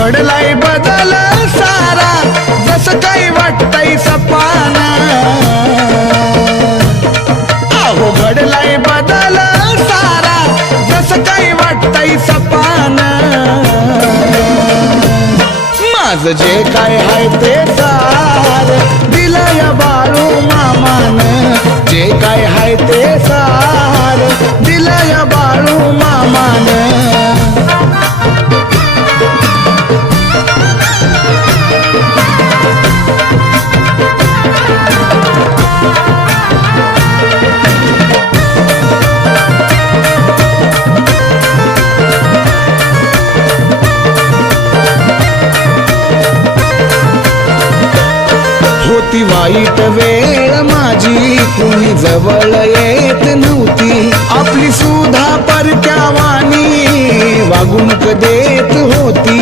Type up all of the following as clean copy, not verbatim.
घडलाय बदल सारा, जसं काही वाटतंय सपान. अहो घडलाय बदल सारा, जसं काही वाटतंय सपान. माझं जे काय हाय ते सार दिलंय बाळू मामान. जे काय हाय ते सार दिलंय बाळू मामान. होती वाईट वेळ माझी, कुणी जवळ येत नव्हती. आपली सुधा परक्यावानी वागणूक देत होती.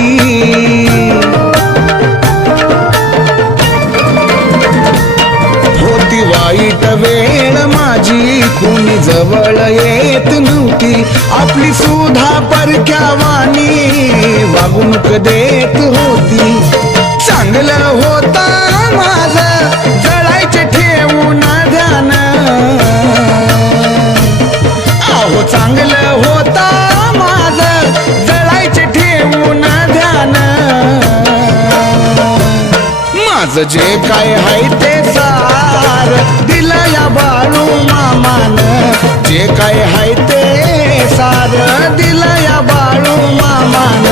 होती वाईट वेळ माझी, कुणी जवळ येत नव्हती. आपली सुधा परक्यावानी वागणूक देत होती. चांगलं होता माझं जळायचे ठेवून ध्यान. अहो चांगलं होता माझं जळायचे ठेवून ध्यान. माझं जे काय हाय ते सार दिलंय बाळू मामान. जे काय हाय ते सार दिलंय बाळू मामान.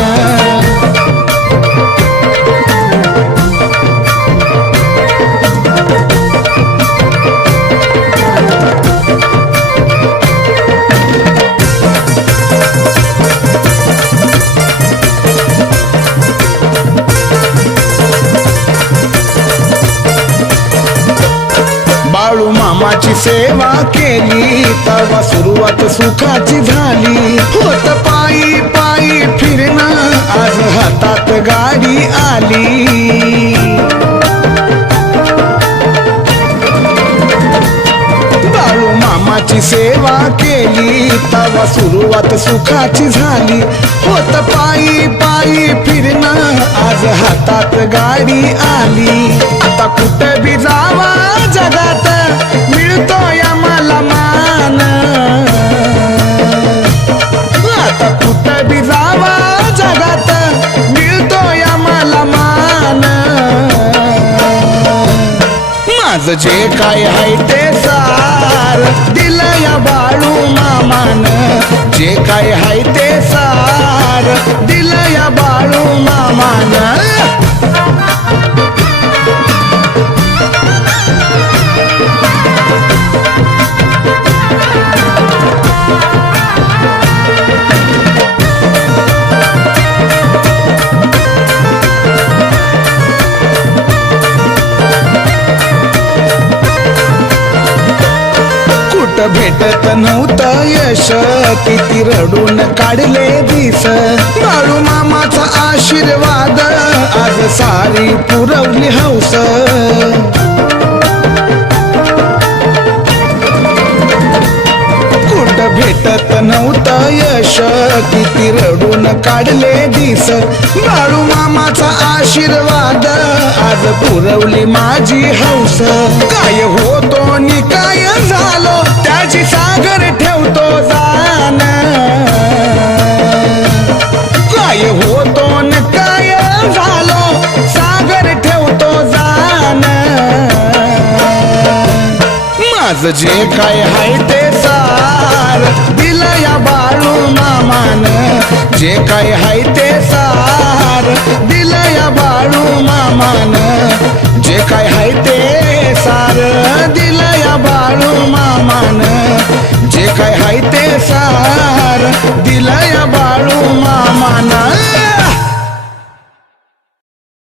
बाळू मामाची सेवा केली, तेव्हा सुरुवात सुखाची झाली. होत पायी पायी फिरणं, आज हातात गाडी आली. बाळू मामाची सेवा केली, तेव्हा सुरुवात सुखाची झाली. होत पायी पायी फिरणं, आज हातात गाडी आली. आता कुठं बी जावा जगात मिळतोय मला मान. आता कुठं बी जावा जगात मिळतोय मला मान. माझं जे काय हाय ते सार दिलंय बाळू मामान. जे काय हाय ते सार दिलंय बाळू मामान. भेटत नव्हतं यश, किती रडून काढले दिस. बाळू मामाचा आशीर्वाद आज सारी पुरवली हौस. कुठं भेटत नव्हतं यश, किती रडून काढले दिस. बाळू मामाचा आशीर्वाद आज पुरवली माझी हौस. काय होतो नि काय झालो, त्याची सागर ठेवतो जाण. काय होतो न काय झालो, सागर ठेवतो जाण. माझं जे काय हाय ते सार दिलंय बाळू मामान. जे काय हाय ते सार दिलंय बाळू मामान. जे काय हाय ते सार दिलंय बाळू मामान. जे काय हाय ते सार दिलंय बाळू मामान.